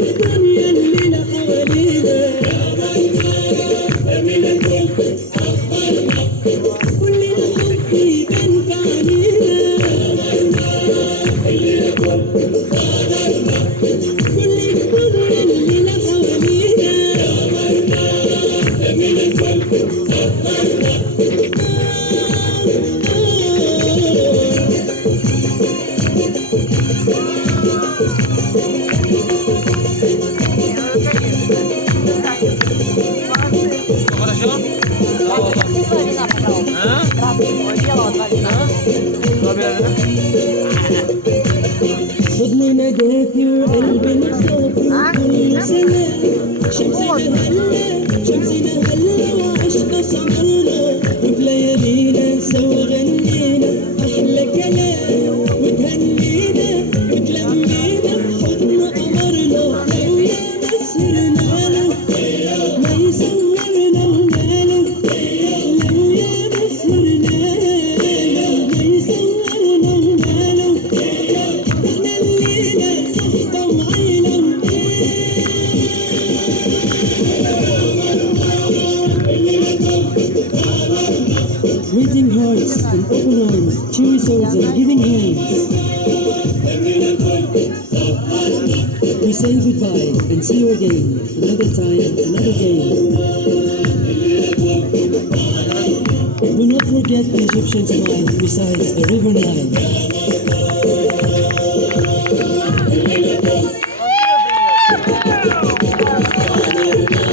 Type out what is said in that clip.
الدنيا الليلة حوالينا من الكل كل الحب يبان في عينينا كل الدنيا الليلة حوالينا من الكل حضني ناداكي وقلبي نخافي كل سنة شمسنا هلا شمسنا هلا وعشق سهرنا وفي ليالينا سوا غنينا أحلى كلام وتهنينا وتلمينا بحضن قمرنا لو يا مسهرنا له ما يصورنا وماله لو يا مسهرنا له ما يصورنا وماله احنا الليلة صحبة وعيلة Greeting hearts and open arms, cheery souls and giving hands. We say goodbye and see you again, another time, another day. Do not forget the Egyptian smile besides the river Nile.